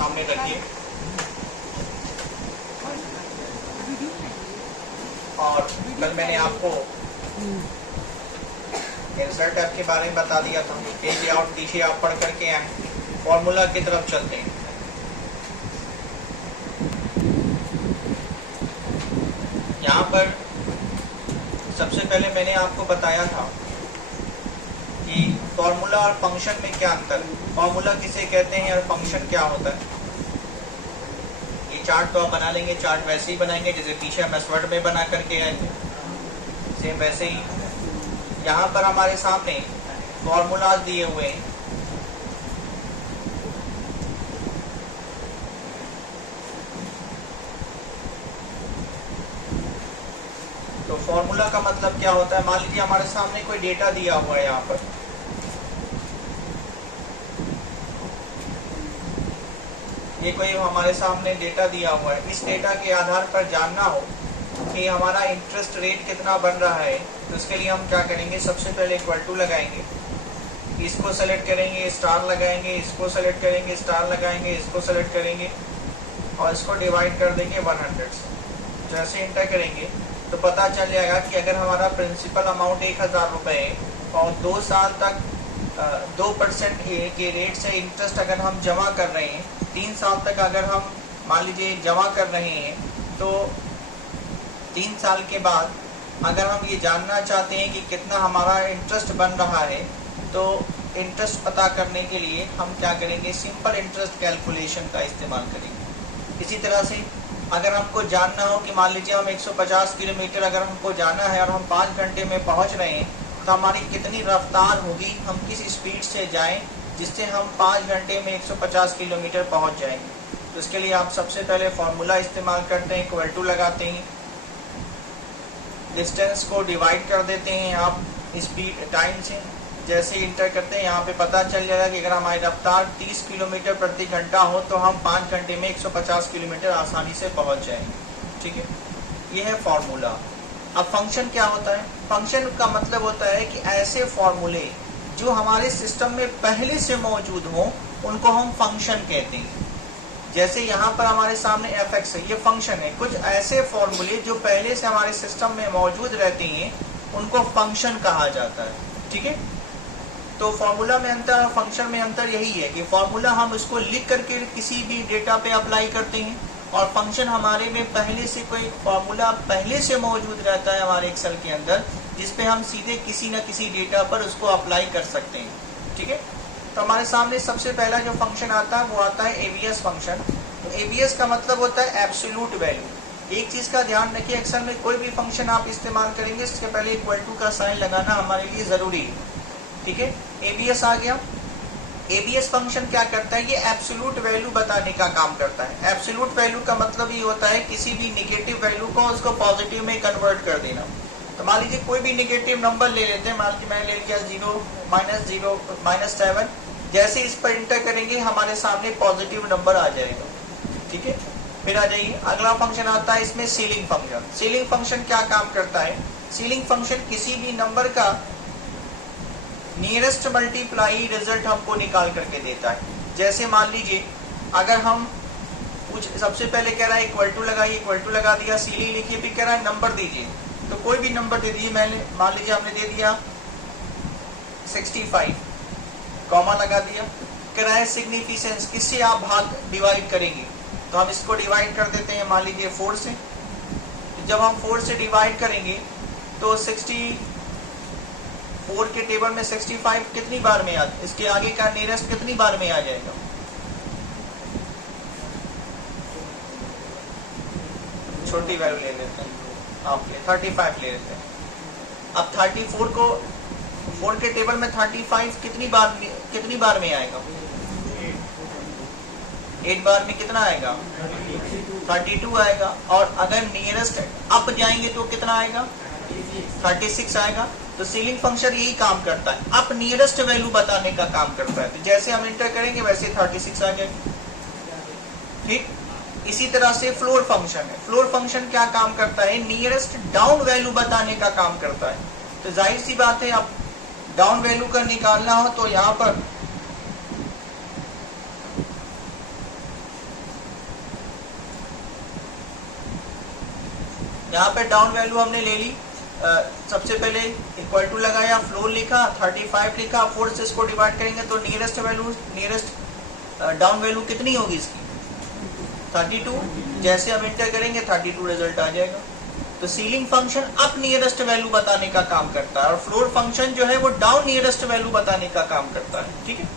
सामने रखिए और कल मैंने आपको इंसर्ट ऐप के बारे में बता दिया था। पेज लेआउट पीछे आप पढ़ करके आए, फॉर्मूला की तरफ चलते हैं। यहाँ पर सबसे पहले मैंने आपको बताया था कि फॉर्मूला और फंक्शन में क्या अंतर है, फॉर्मूला किसे कहते हैं और फंक्शन क्या होता है। ये चार्ट तो आप बना लेंगे, चार्ट वैसे ही बनाएंगे जैसे पीछे हम एसवर्ड में बना करके आए थे, सेम वैसे ही यहाँ पर हमारे सामने फॉर्मूलाज दिए हुए हैं। तो फॉर्मूला का मतलब क्या होता है, मान लीजिए हमारे सामने कोई डेटा दिया हुआ है। यहाँ पर ये कोई हमारे सामने डेटा दिया हुआ है, इस डेटा के आधार पर जानना हो कि हमारा इंटरेस्ट रेट कितना बन रहा है, तो इसके लिए हम क्या करेंगे, सबसे पहले इक्वल टू लगाएंगे, इसको सेलेक्ट करेंगे, स्टार लगाएंगे, इसको सेलेक्ट करेंगे, स्टार लगाएंगे, इसको सेलेक्ट करेंगे और इसको डिवाइड कर देंगे 100 से। जैसे इंटर करेंगे तो पता चल जाएगा कि अगर हमारा प्रिंसिपल अमाउंट 1000 रुपये है और 2 साल तक 2% के रेट से इंटरेस्ट अगर हम जमा कर रहे हैं, 3 साल तक अगर हम मान लीजिए जमा कर रहे हैं, तो 3 साल के बाद अगर हम ये जानना चाहते हैं कि कितना हमारा इंटरेस्ट बन रहा है, तो इंटरेस्ट पता करने के लिए हम क्या करेंगे, सिंपल इंटरेस्ट कैलकुलेशन का इस्तेमाल करेंगे। इसी तरह से अगर हमको जानना हो कि मान लीजिए हम 150 किलोमीटर अगर हमको जाना है और हम 5 घंटे में पहुंच रहे हैं, तो हमारी कितनी रफ्तार होगी, हम किस स्पीड से जाएं जिससे हम 5 घंटे में 150 किलोमीटर पहुंच जाएंगे। तो इसके लिए आप सबसे पहले फॉर्मूला इस्तेमाल करते हैं, इक्वल टू लगाते हैं, डिस्टेंस को डिवाइड कर देते हैं आप स्पीड टाइम से। जैसे इंटर करते हैं यहाँ पे पता चल जाएगा कि अगर हमारी रफ्तार 30 किलोमीटर प्रति घंटा हो तो हम 5 घंटे में 150 किलोमीटर आसानी से पहुँच जाएंगे। ठीक है, ये है फॉर्मूला। अब फंक्शन क्या होता है, फंक्शन का मतलब होता है कि ऐसे फॉर्मूले जो हमारे सिस्टम में पहले से मौजूद हों उनको हम फंक्शन कहते हैं। जैसे यहाँ पर हमारे सामने fx है, ये फंक्शन है। कुछ ऐसे फॉर्मूले जो पहले से हमारे सिस्टम में मौजूद रहते हैं उनको फंक्शन कहा जाता है। ठीक है, तो फॉर्मूला में अंतर और फंक्शन में अंतर यही है कि फॉर्मूला हम उसको लिख करके किसी भी डेटा पे अप्लाई करते हैं और फंक्शन हमारे में पहले से कोई फॉर्मूला पहले से मौजूद रहता है हमारे एक्सेल के अंदर, जिसपे हम सीधे किसी न किसी डेटा पर उसको अप्लाई कर सकते हैं। ठीक है, तो हमारे सामने सबसे पहला जो फंक्शन आता है वो आता है एबीएस फंक्शन। तो एबीएस का मतलब होता है एब्सोल्यूट वैल्यू। एक चीज का ध्यान रखिए, एक्सेल में कोई भी फंक्शन आप इस्तेमाल करेंगे इसके पहले इक्वल टू का साइन लगाना हमारे लिए जरूरी है। ठीक है, एबीएस आ गया। एबीएस फंक्शन क्या करता है, ये एब्सोल्यूट वैल्यू बताने का काम करता है। एब्सोल्यूट वैल्यू का मतलब ये होता है किसी भी निगेटिव वैल्यू को उसको पॉजिटिव में कन्वर्ट कर देना। तो मान लीजिए कोई भी निगेटिव नंबर ले लेते हैं, मान लीजिए मैंने ले लिया 0 -7। जैसे इस पर इंटर करेंगे हमारे सामने पॉजिटिव नंबर आ जाएगा। ठीक है, फिर आ जाइए अगला फंक्शन आता है इसमें सीलिंग फंक्शन। सीलिंग फंक्शन क्या काम करता है, सीलिंग फंक्शन किसी भी नंबर का नियरेस्ट मल्टीप्लाई रिजल्ट हमको निकाल करके देता है। जैसे मान लीजिए अगर हम कुछ सबसे पहले कह रहा है इक्वल टू लगाइए, इक्वल टू लगा दिया, सीलिंग लिखिए, फिर कह रहा है नंबर दीजिए, तो कोई भी नंबर दे दीजिए। मैंने मान लीजिए हमने दे दिया 65, कॉमा लगा दिया। कह रहा है सिग्निफिकेंस, किससे आप भाग डिवाइड करेंगे, तो हम इसको डिवाइड कर देते हैं मान लीजिए 4 से। जब हम 4 से डिवाइड करेंगे तो 64 के टेबल में 65 कितनी बार में इसके आगे का नियरेस्ट कितनी बार में आ जाएगा, छोटी वैल्यू ले लेते हैं आप, 35 ले लेते हैं। अब 34 को 4 के टेबल में 35 कितनी बार में आएगा, 8 बार में कितना आएगा, 32 आएगा। और अगर नियरेस्ट अप जाएंगे तो कितना आएगा, 36 आएगा। तो सीलिंग फंक्शन यही काम करता है, अप नियरेस्ट वैल्यू बताने का काम करता है। तो जैसे हम इंटर करेंगे वैसे 36 आ जाएगा। ठीक, इसी तरह से फ्लोर फंक्शन है। फ्लोर फंक्शन क्या काम करता है, नियरेस्ट डाउन वैल्यू बताने का काम करता है। तो जाहिर सी बात है, अब डाउन वैल्यू का निकालना हो तो यहाँ पर यहाँ पे डाउन वैल्यू हमने ले ली, सबसे पहले इक्वल टू लगाया, फ्लोर लिखा, 35 लिखा, 4 से इसको डिवाइड करेंगे तो nearest value, nearest down value कितनी होगी इसकी, 32। जैसे हम इंटर करेंगे 32 रिजल्ट आ जाएगा। तो ceiling function up nearest value बताने का काम करता है और फ्लोर फंक्शन जो है वो डाउन नियरेस्ट वैल्यू बताने का काम करता है। ठीक है,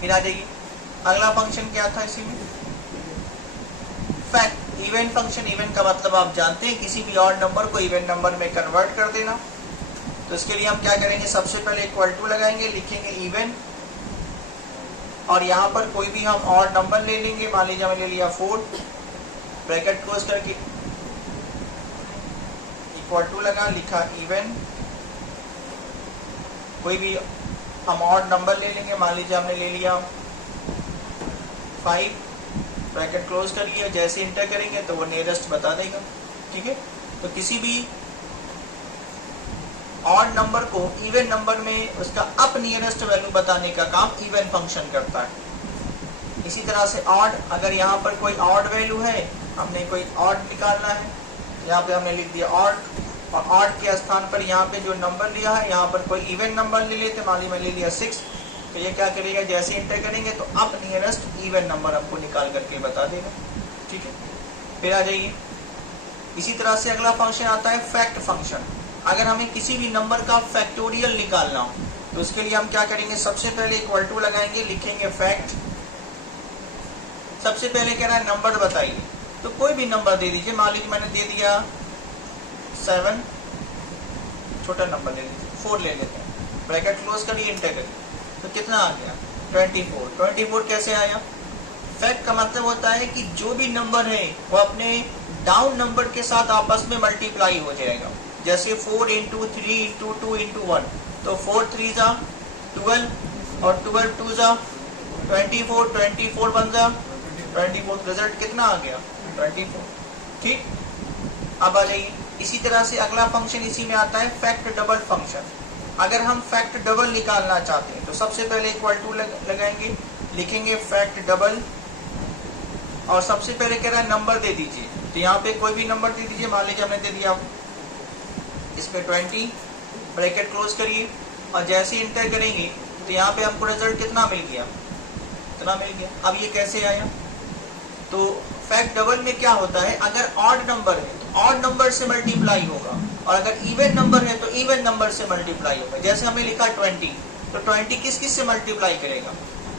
फिर आ जाइए अगला फंक्शन क्या था इसी में, फैक्ट इवन फंक्शन। इवन का मतलब आप जानते हैं, किसी भी ऑड नंबर को इवन नंबर में कन्वर्ट कर देना। तो इसके लिए हम क्या करेंगे, सबसे पहले इक्वल टू लगाएंगे, लिखेंगे इवन, और यहाँ पर कोई भी हम ऑड नंबर ले लेंगे, मान लीजिए हमने ले लिया 4, ब्रैकेट क्लोज करके इक्वल टू लगा, लिखा इवन, कोई भी हम ऑड नंबर ले लेंगे, मान लीजिए हमने ले लिया 5, ब्रैकेट क्लोज करिए, जैसे इंटर करेंगे तो वो नियरेस्ट बता देगा। ठीक है, तो किसी भी ऑड नंबर को इवन नंबर में उसका अप नियरेस्ट वैल्यू बताने का काम इवन फंक्शन करता है। इसी तरह से ऑड, अगर यहाँ पर कोई ऑड वैल्यू है, हमने कोई ऑड निकालना है, यहाँ पे हमने लिख दिया ऑड, और ऑड के स्थान पर यहाँ पे जो नंबर लिया है, यहाँ पर कोई इवन नंबर ले लेते, मान लीजिए मैं ले लिया 6, तो ये क्या करेगा, जैसे इंटर करेंगे तो अप नियरेस्ट इवन नंबर हमको निकाल करके बता देगा। ठीक है, फिर आ जाइए, इसी तरह से अगला फंक्शन आता है फैक्ट फंक्शन। अगर हमें किसी भी नंबर का फैक्टोरियल निकालना हो तो उसके लिए हम क्या करेंगे, सबसे पहले इक्वल टू लगाएंगे, लिखेंगे फैक्ट, सबसे पहले कह रहा है नंबर बताइए, तो कोई भी नंबर दे दीजिए, मान लीजिए मैंने दे दिया 7, छोटा नंबर ले लीजिए 4 ले लेते हैं, ब्रैकेट क्लोज करिए, इंटर करिए, तो कितना आ गया 24। 24 कैसे आया, फैक्ट का मतलब होता है कि जो भी नंबर है वो अपने डाउन नंबर के साथ आपस में मल्टीप्लाई हो जाएगा। जैसे 4 इंटू 3 इंटू 2 इंटू 1, तो 4 3 जा 12 और 12 2 जा 24, 24 बन जा 24, रिजल्ट कितना आ गया 24। ठीक, अब आ जाइए, इसी तरह से अगला फंक्शन इसी में आता है फैक्ट डबल फंक्शन। अगर हम फैक्ट डबल निकालना चाहते हैं तो सबसे पहले इक्वल टू लगाएंगे, लिखेंगे फैक्ट डबल, और सबसे पहले कह रहा है नंबर दे दीजिए, तो यहाँ पे कोई भी नंबर दे दीजिए, मान लीजिए हमने दे दिया इसमें 20, ब्रैकेट क्लोज करिए, और जैसे इंटर करेंगे तो यहाँ पे हमको रिजल्ट कितना मिल गया, इतना मिल गया। अब ये कैसे आया, तो फैक्ट डबल में क्या होता है, अगर ऑड नंबर है तो ऑड नंबर से मल्टीप्लाई होगा, और अगर इवन नंबर है तो इवन नंबर से मल्टीप्लाई होगा। जैसे हमें लिखा 20, तो 20 किस किस से मल्टीप्लाई करेगा,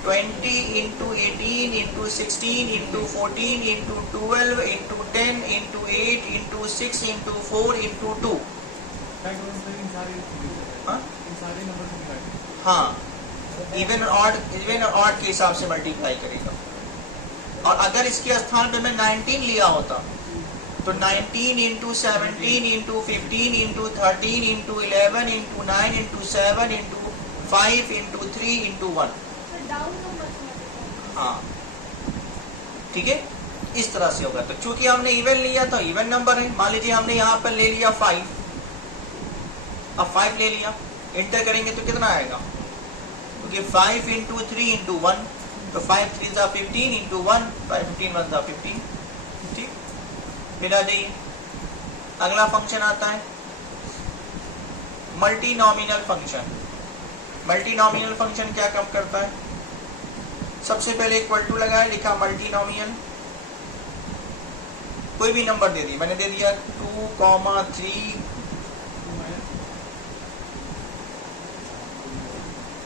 20 into 18 into 16 into 14 into 12 into 10 into 8 into 6 into 4 into 2। हाँ, इवन और ऑड के हिसाब से मल्टीप्लाई करेगा। और अगर इसके स्थान पे मैं 19 लिया होता तो 19 into 17 into 15 into 13 into 11 into 9 into 7 into 5 into 3 into 1। हाँ, ठीक है, इस तरह से होगा। तो चूंकि हमने इवन लिया तो इवन नंबर है, मान लीजिए हमने यहाँ पर ले लिया 5, अब 5 ले लिया, इंटर करेंगे तो कितना आएगा, क्योंकि 5 इंटू 3 इंटू 1, तो 5 3 जा 15 इंटू 1, 5 15 1 जा 15। ठीक, फिर आ जाइए, अगला फंक्शन आता है multi nominal function. Multi nominal function क्या काम करता है, सबसे पहले इक्वल टू लगाया, लिखा मल्टी नॉमिनल, कोई भी नंबर दे दी, मैंने दे दिया 2, 3,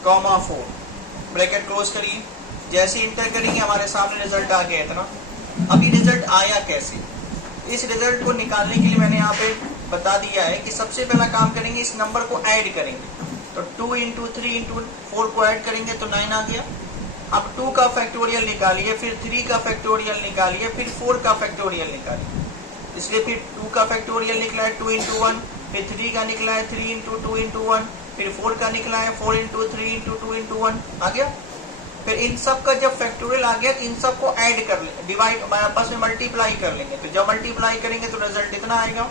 4, ब्रैकेट क्लोज करिए, जैसे इंटर करेंगे हमारे सामने रिजल्ट आ गया इतना। अभी रिजल्ट आया कैसे, इस रिजल्ट को निकालने के लिए मैंने यहाँ पे बता दिया है कि सबसे पहला काम करेंगे, इस नंबर को ऐड करेंगे। तो 2 इंटू 3 इंटू 4 को ऐड करेंगे तो 9 आ गया। अब 2 का फैक्टोरियल निकालिए, फिर 3 का फैक्टोरियल निकालिए, फिर 4 का फैक्टोरियल निकालिए। इसलिए फिर 2 का फैक्टोरियल निकला है 2 इंटू 1, फिर 3 का निकला है 3 इंटू 2 इंटू 1, फिर 4 का निकला है 4 इंटू 3 इंटू 2 इंटू 1 आ गया। फिर इन सब का जब फैक्टोरियल आ गया तो इन सब को ऐड कर ले, डिवाइड आपस में मल्टीप्लाई कर लेंगे। तो जब मल्टीप्लाई करेंगे तो रिजल्ट इतना आएगा।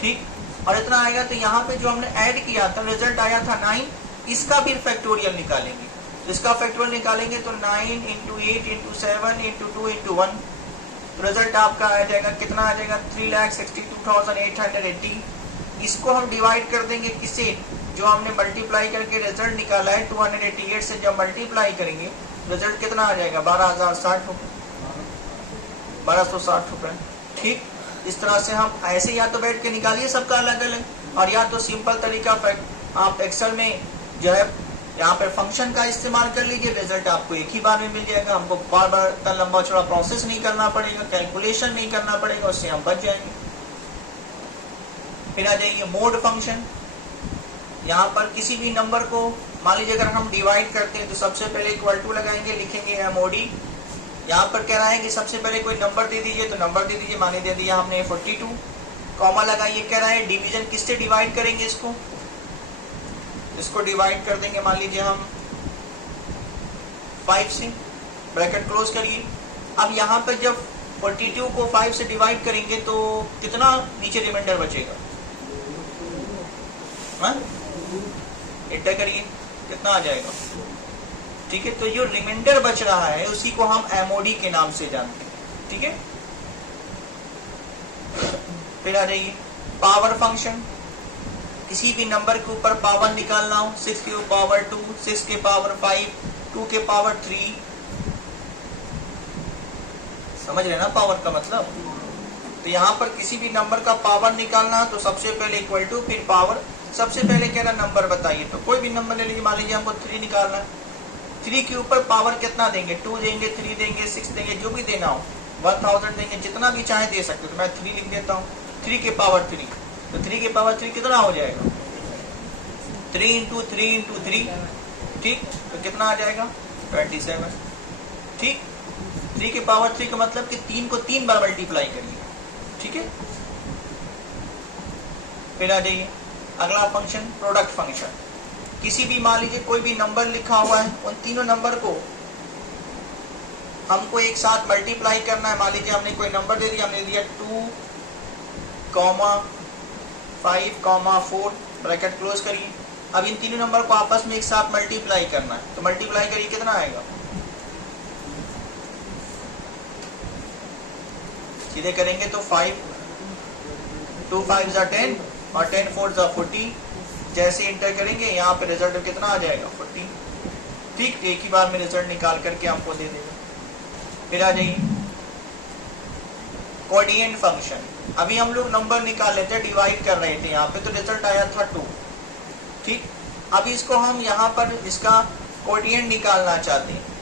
ठीक, और इतना आएगा तो यहाँ पे जो हमने ऐड किया था रिजल्ट आया था 9, इसका भी फैक्टोरियल निकालेंगे। इसका फैक्टोरियल निकालेंगे तो 9 इंटू 8 इंटू 7 इंटू 2 इंटू 1, तो रिजल्ट आपका आ जाएगा, कितना आ जाएगा 3,62,880। इसको हम डिवाइड कर देंगे किससे, जो हमने मल्टीप्लाई करके रिजल्ट निकाला है 288 से जब मल्टीप्लाई करेंगे रिजल्ट कितना आ जाएगा 12,060 रुपये, 1260 रुपये। ठीक, इस तरह से हम ऐसे या तो बैठ के निकालिए सबका अलग अलग, और या तो सिंपल तरीका आप एक्सेल में जो है यहाँ पे फंक्शन का इस्तेमाल कर लीजिए, रिजल्ट आपको एक ही बार में मिल जाएगा। हमको बार बार इतना लंबा चौड़ा प्रोसेस नहीं करना पड़ेगा, कैलकुलेशन नहीं करना पड़ेगा, उससे हम बच जाएंगे। फिर आ जाइए मोड फंक्शन। यहाँ पर किसी भी नंबर को मान लीजिए अगर हम डिवाइड करते हैं तो सबसे पहले इक्वल टू लगाएंगे, लिखेंगे एमओडी। यहाँ पर कह रहा है कि सबसे पहले कोई नंबर दे दीजिए, तो नंबर दे दीजिए, माने दे दिया हमने 42, कॉमा लगाइए। कह रहा है डिवीजन किससे डिवाइड करेंगे, इसको डिवाइड कर देंगे मान लीजिए हम 5 से, ब्रैकेट क्लोज करिए। अब यहाँ पर जब 42 को 5 से डिवाइड करेंगे तो कितना नीचे रिमाइंडर बचेगा, एंटर करिए, कितना आ जाएगा। ठीक है, तो जो रिमाइंडर बच रहा है उसी को हम एमओडी के नाम से जानते हैं। ठीक है, फिर आ जाइए पावर फंक्शन। किसी भी नंबर के ऊपर पावर निकालना हो, 6 के पावर 2, 6 के पावर 5, 2 के पावर 3, समझ रहे ना पावर का मतलब। तो यहाँ पर किसी भी नंबर का पावर निकालना तो सबसे पहले इक्वल टू, फिर पावर। सबसे पहले कह रहा नंबर बताइए, तो कोई भी नंबर ले लीजिए, मान लीजिए हमको 3 निकालना है। 3 के ऊपर पावर कितना देंगे, 2 देंगे, 3 देंगे, 6 देंगे, जो भी देना हो, 1000 देंगे, जितना भी चाहे दे सकते हो। तो मैं 3 लिख देता हूँ, 3 के पावर 3, तो 3 के पावर 3 कितना हो जाएगा, 3 इंटू 3 इंटू 3। ठीक, तो कितना आ जाएगा 27। ठीक, 3 के पावर 3 का मतलब कि 3 को 3 बार मल्टीप्लाई करिए। ठीक है, फिर आ जाइए अगला फंक्शन प्रोडक्ट फंक्शन। किसी भी मान लीजिए कोई भी नंबर लिखा हुआ है, उन तीनों नंबर को हमको एक साथ मल्टीप्लाई करना है। मान लीजिए हमने कोई नंबर दे दिया, हमने दिया 2, 5, 4, ब्रैकेट क्लोज करिए। अब इन तीनों नंबर को आपस में एक साथ मल्टीप्लाई करना है, तो मल्टीप्लाई करिए, कितना आएगा, सीधे करेंगे तो 5, 2 5 जा 10 और 10 4 जा 40। जैसे इंटर करेंगे यहाँ पे रिजल्ट कितना आ जाएगा 40। ठीक, एक ही बार में रिजल्ट निकाल करके आपको दे देगा। फिर आ जाइए कोएफिशिएंट फंक्शन। अभी हम लोग नंबर निकाल लेते, डिवाइड कर रहे थे यहाँ पे, तो रिजल्ट आया था 2। ठीक, अब इसको हम यहाँ पर इसका कोएफिशिएंट निकालना चाहते हैं।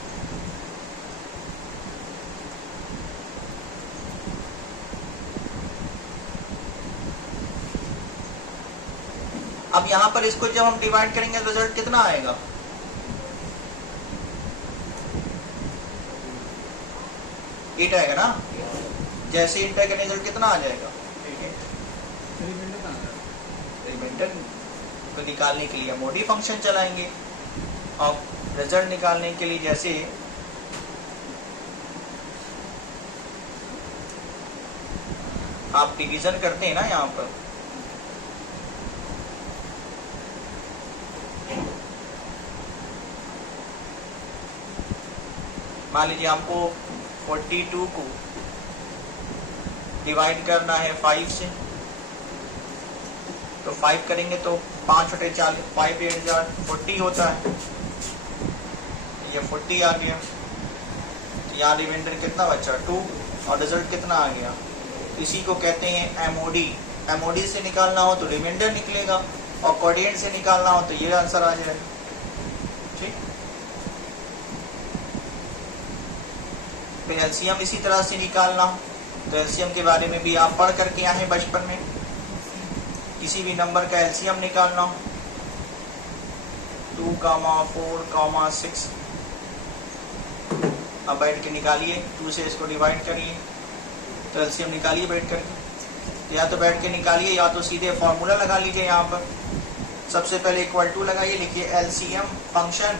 अब यहाँ पर इसको जब हम डिवाइड करेंगे रिजल्ट कितना आएगा, एट आएगा ना। जैसे इंटर का रिजल्ट कितना आ जाएगा, रिमाइंडर को निकालने के लिए मोडी फंक्शन चलाएंगे, और रिजल्ट निकालने के लिए जैसे आप डिवीजन करते हैं ना, यहाँ पर मान लीजिए हमको 42 को डिवाइड करना है 5 से, तो 5 करेंगे तो 5 × 4 5 × 8 40 होता है, ये 40 आ गया। तो यहाँ रिमाइंडर कितना बचा 2, और रिजल्ट कितना आ गया। इसी को कहते हैं एमओडी। एमओडी से निकालना हो तो रिमाइंडर निकलेगा, और कोएफिशिएंट से निकालना हो तो ये आंसर आ जाएगा। ठीक, फिर एलसीएम इसी तरह से निकालना हो तो एलसीएम के बारे में भी आप पढ़ करके आए हैं बचपन में। किसी भी नंबर का एलसीएम निकालना हो, 2, 4, 6, अब बैठ के निकालिए, 2 से इसको डिवाइड करिए तो एलसीएम निकालिए बैठ करके। तो या तो बैठ के निकालिए या तो सीधे फॉर्मूला लगा लीजिए। यहाँ पर सबसे पहले इक्वल टू लगाइए, लिखिए एलसीएम फंक्शन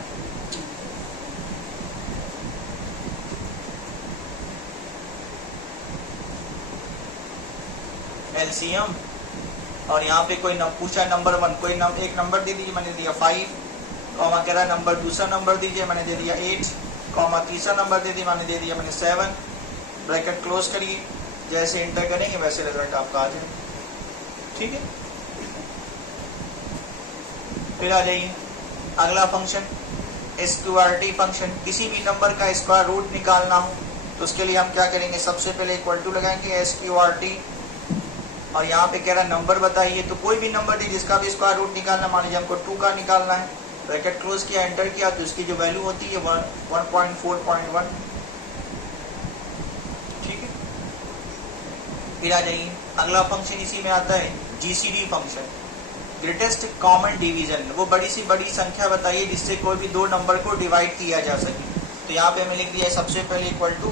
एलसीएम, और यहाँ पे कोई पूछा नंबर 1, कोई एक नंबर दे दीजिए, मैंने दिया 5, कॉमा कह रहा नंबर दूसरा नंबर दीजिए, मैंने दे दिया 8, कॉमा तीसरा नंबर दे दिया, मैंने दे दिया 7, ब्रैकेट क्लोज करिए, जैसे इंटर करेंगे वैसे रिजल्ट आपका आ जाएगा। ठीक है, फिर आ जाइए अगला फंक्शन स्क्वायरिटी फंक्शन। किसी भी नंबर का स्क्वायर रूट निकालना हो तो उसके लिए हम क्या करेंगे, सबसे पहले इक्वल टू लगाएंगे स्क्वायरिटी, और यहाँ पे कह रहा है नंबर बताइए, तो कोई भी नंबर दी जिसका भी स्क्वायर रूट निकालना, मान लीजिए हमको 2 का निकालना है, ब्रैकेट क्लोज किया, एंटर किया, तो इसकी जो वैल्यू होती है 1.4.1। ठीक है, फिर आ जाइए अगला फंक्शन इसी में आता है GCD function, greatest common division. वो बड़ी सी बड़ी संख्या बताइए जिससे कोई भी दो नंबर को डिवाइड किया जा सके। तो यहाँ पे मैं लिख दिया सबसे पहले इक्वल टू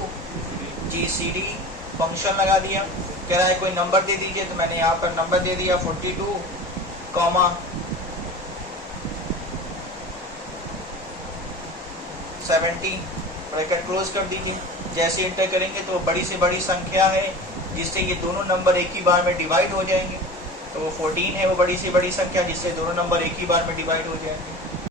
जीसीडी फंक्शन लगा दिया। कह रहा है कोई नंबर दे दीजिए, तो मैंने यहाँ पर नंबर दे दिया 42, 70, ब्रैकेट क्लोज कर दीजिए। जैसे इंटर करेंगे तो बड़ी से बड़ी संख्या है जिससे ये दोनों नंबर एक ही बार में डिवाइड हो जाएंगे। तो 14 है वो बड़ी से बड़ी संख्या जिससे दोनों नंबर एक ही बार में डिवाइड हो जाएंगे।